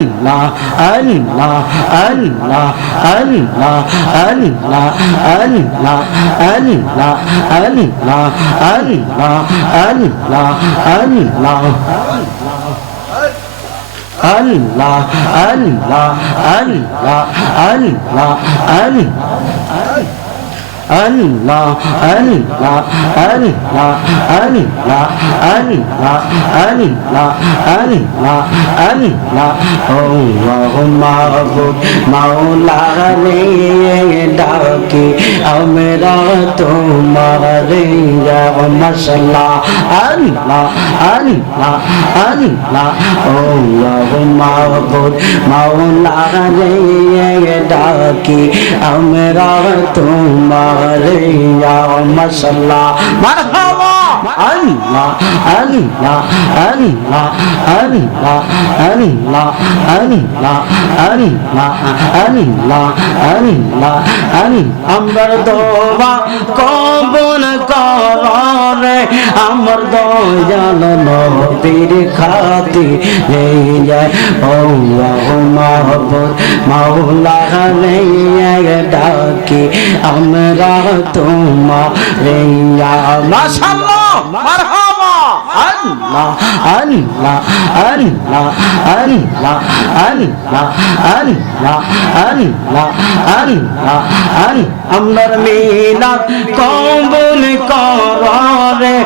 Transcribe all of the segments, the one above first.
Allah, Allah, Allah, Allah, Allah, Allah, Allah, Allah, Allah, Allah, Allah. Allah, Allah, Allah, Allah, Allah. Allah, Allah, Allah, Allah, Allah, Allah, Allah, Allah. Allahumma ma'bud maula re ডাকি আমরা তোমারে ya mashallah Allah, Allah, Allah. Allahumma ma'bud maula re ডাকি আমরা তোমারে ya mashallah marhaba Allah, Allah, Allah, Allah, Allah, Allah, Allah, Allah, Allah, আমার দোয়া কবুল করে আমার দয়াল নবীর খাতিরে আল্লাহুম্মা মাহবুব মাওলা রে ডাকি আমরা তোমারে ইয়া মাশাআল্লাহ মারহাবা Allah, Allah, Allah, Allah, Allah, Allah, Allah, Allah, আমার মিলাদ কবুল করে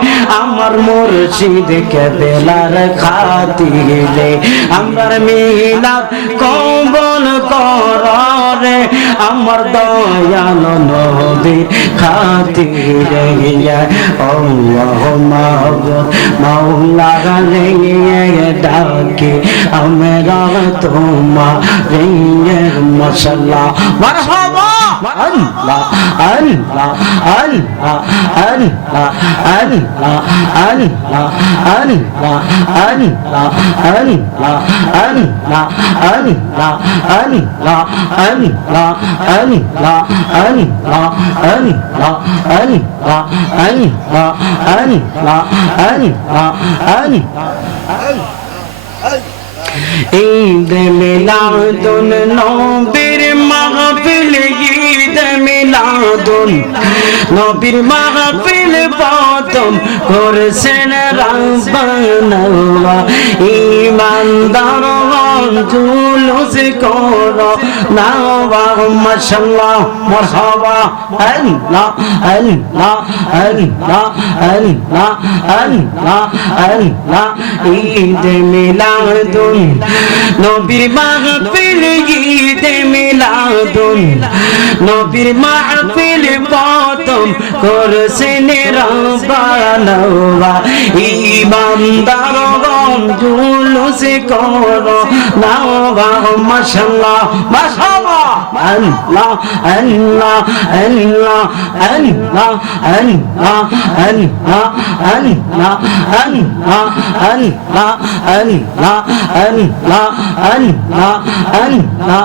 আমার মুর্শিদ কেবলার খাতিরে আমার মিলাদ কবুল করে আমার দয়াল নবীর খাতিরে আল্লাহুম্মা মাওলা রে ডাকি আমরা তোমারে মাশাআল্লাহ মারহাবা Allah, Allah, Allah, Allah, Allah, Allah, Allah, Allah, Allah, Allah, Allah, Allah, Allah, Allah, Allah, Allah, Allah, Eid মিলাদুন নবীর মাহফিল ঈদ মিলাদুন নবীর মাহফিল প্রথম করেছেন রাব্বানা ঈমানদারগণ জুলুস করো না মাশাআল্লাহ মারহাবা আল্লাহ আল্লাহ আল্লাহ আল্লাহ আল্লাহ আল্লাহ ঈদ মিলাদুন নবীর মাহফিল ঈদ মিলাদুন নবীর মাহফিল প্রথম করেছেন রাব্বানা ঈমানদারগণ জুলুস করো না মাশাআল্লাহ মারহাবা আল্লাহ আল্লাহ আল্লাহ আল্লাহ আল্লাহ আল্লাহ আল্লাহ আল্লাহ আল্লাহ আল্লাহ Allah, Allah,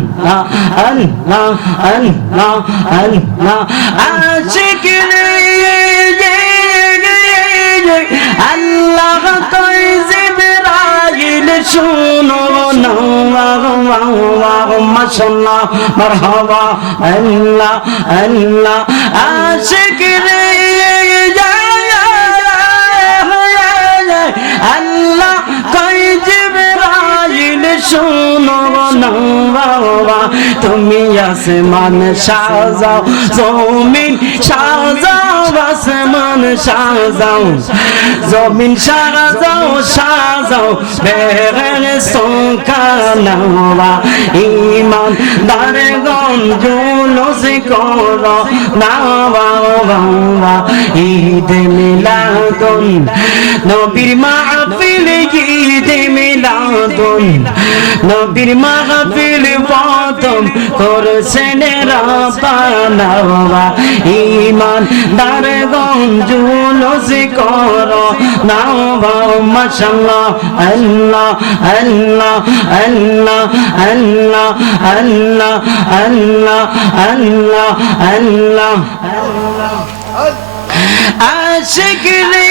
Allah, Allah, Allah, Allah, Allah, Ashiq রে আল্লাহ কই জিবরাইল শুনো না মাশাআল্লাহ মারহাবা আল্লাহ আল্লাহ আশিক রে আল্লাহ কই জিবরাইল শুনো না তুমি আসমান সাজাও জমিন সাজাও আসমান সাজাও জমিন সাজাও সাজাও বেহের সোখানা ঈমান দারগণ জুলুস করো না ঈদ মিলাদুন নবীর মাহফিল ঈদ মিলাদুন নবীর মাহফিল প্রথম করেছেন রাব্বানা ঈমান দারগণ জুলুস করো না মাশাআল্লাহ আল্লাহ আল্লাহ আল্লাহ আল্লাহ আল্লাহ আল্লাহ আল্লাহ আল্লাহ আশিক রে